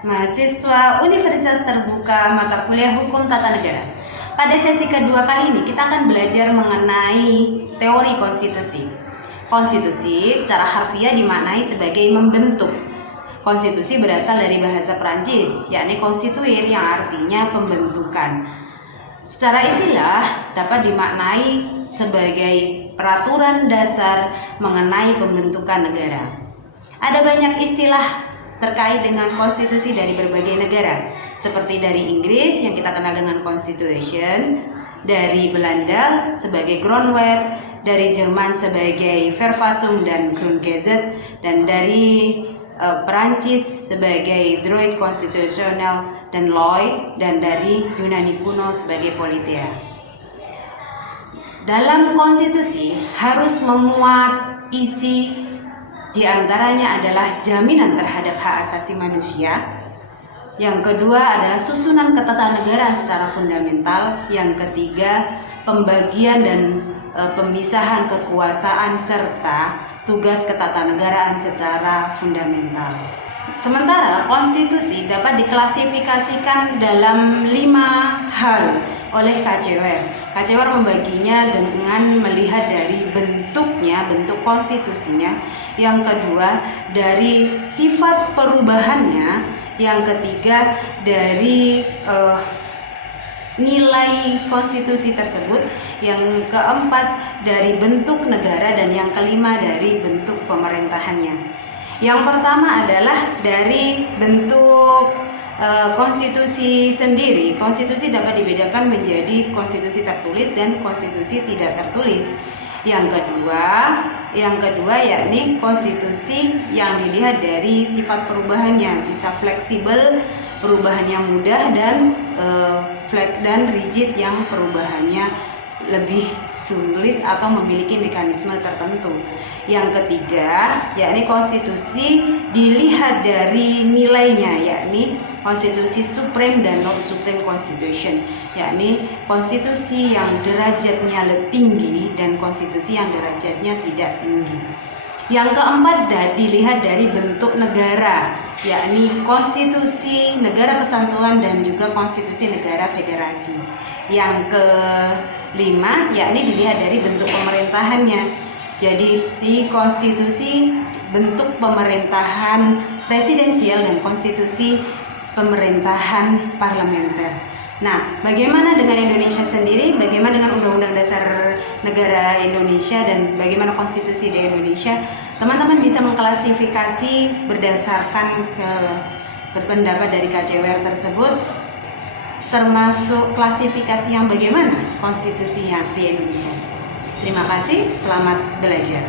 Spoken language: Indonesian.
Mahasiswa Universitas Terbuka Mata Kuliah Hukum Tata Negara. Pada sesi kedua kali ini kita akan belajar mengenai teori konstitusi. Konstitusi secara harfiah dimaknai sebagai membentuk. Konstitusi berasal dari bahasa Perancis, yakni constituer yang artinya pembentukan. Secara istilah dapat dimaknai sebagai peraturan dasar mengenai pembentukan negara. Ada banyak istilah terkait dengan konstitusi dari berbagai negara, seperti dari Inggris yang kita kenal dengan Constitution, dari Belanda sebagai Grondwet, dari Jerman sebagai Verfassung dan Grundgesetz, dan dari Perancis sebagai Droit Constitutionnel dan Loi, dan dari Yunani kuno sebagai Politeia. Dalam konstitusi harus memuat isi, di antaranya adalah jaminan terhadap hak asasi manusia. Yang kedua adalah susunan ketatanegaraan secara fundamental. Yang ketiga, pembagian dan pemisahan kekuasaan serta tugas ketatanegaraan secara fundamental. Sementara konstitusi dapat diklasifikasikan dalam 5 hal oleh Kacewar. Kacewar membaginya dengan melihat dari bentuknya, bentuk konstitusinya. Yang kedua dari sifat perubahannya. Yang ketiga dari nilai konstitusi tersebut. Yang keempat dari bentuk negara, dan yang kelima dari bentuk pemerintahannya. Yang pertama adalah dari bentuk konstitusi sendiri. Konstitusi dapat dibedakan menjadi konstitusi tertulis dan konstitusi tidak tertulis. Yang kedua yakni konstitusi yang dilihat dari sifat perubahannya, bisa fleksibel, perubahannya mudah, dan rigid yang perubahannya lebih sulit atau memiliki mekanisme tertentu. Yang ketiga yakni konstitusi dilihat dari nilainya, yakni konstitusi supreme dan non supreme constitution, yakni konstitusi yang derajatnya lebih tinggi dan konstitusi yang derajatnya tidak tinggi. Yang keempat dilihat dari bentuk negara, yakni konstitusi negara kesatuan dan juga konstitusi negara federasi. Yang kelima yakni dilihat dari bentuk pemerintahannya. Jadi di konstitusi bentuk pemerintahan presidensial dan konstitusi pemerintahan parlementer. Nah, bagaimana dengan Indonesia sendiri? Bagaimana dengan Undang-Undang Dasar Negara Indonesia dan bagaimana konstitusi di Indonesia? Teman-teman bisa mengklasifikasi berdasarkan pendapat dari Kacewar tersebut, termasuk klasifikasi yang bagaimana konstitusi yang di Indonesia. Terima kasih, selamat belajar.